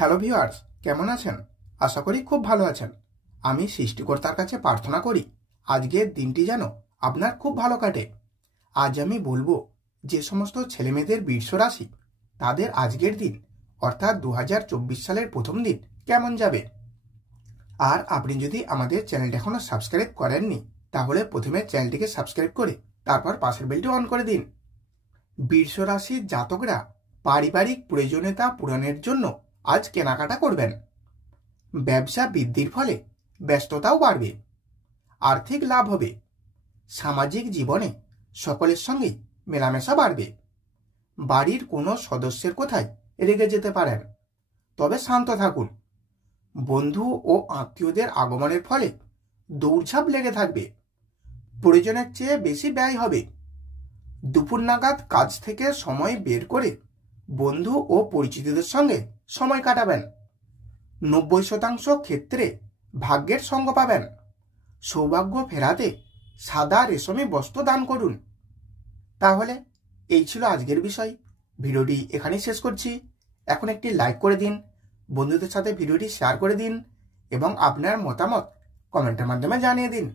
Hello viewers, কেমন আছেন? আশা করি খুব ভালো আছেন। আমি সৃষ্টিকর্তার কাছে প্রার্থনা করি আজকের দিনটি যেন আপনার খুব ভালো কাটে। আজ আমি বলবো যে সমস্ত ছেলেমেয়েদের বৃষ রাশি তাদের আজকের দিন অর্থাৎ 2024 সালের প্রথম দিন কেমন যাবে। আর আপনি যদি আমাদের চ্যানেলটা এখনো সাবস্ক্রাইব করেননি তাহলে প্রথমে চ্যানেলটিকে সাবস্ক্রাইব করে তারপর পাশের বেলটি অন করে দিন। বৃষ রাশির জাতকরা পারিবারিক প্রয়োজনীয়তা পূরণের জন্য আজ কেনাকাটা করবেন। ব্যবসা বৃদ্ধির ফলে ব্যস্ততাও বাড়বে, আর্থিক লাভ হবে। সামাজিক জীবনে সকলের সঙ্গে মেলামেশা বাড়বে। বাড়ির কোনো সদস্যের কথায় রেগে যেতে পারেন, তবে শান্ত থাকুন। বন্ধু ও আত্মীয়দের আগমনের ফলে দৌড়ঝাঁপ লেগে থাকবে। প্রয়োজনের চেয়ে বেশি ব্যয় হবে। দুপুর নাগাদ কাজ থেকে সময় বের করে বন্ধু ও পরিচিতদের সঙ্গে সময় কাটাবেন। 90% ক্ষেত্রে ভাগ্যের সঙ্গ পাবেন। সৌভাগ্য ফেরাতে সাদা রেশমি বস্ত্র দান করুন। তাহলে এই ছিল আজকের বিষয়। ভিডিওটি এখানেই শেষ করছি। এখন একটি লাইক করে দিন, বন্ধুদের সাথে ভিডিওটি শেয়ার করে দিন এবং আপনার মতামত কমেন্টের মাধ্যমে জানিয়ে দিন।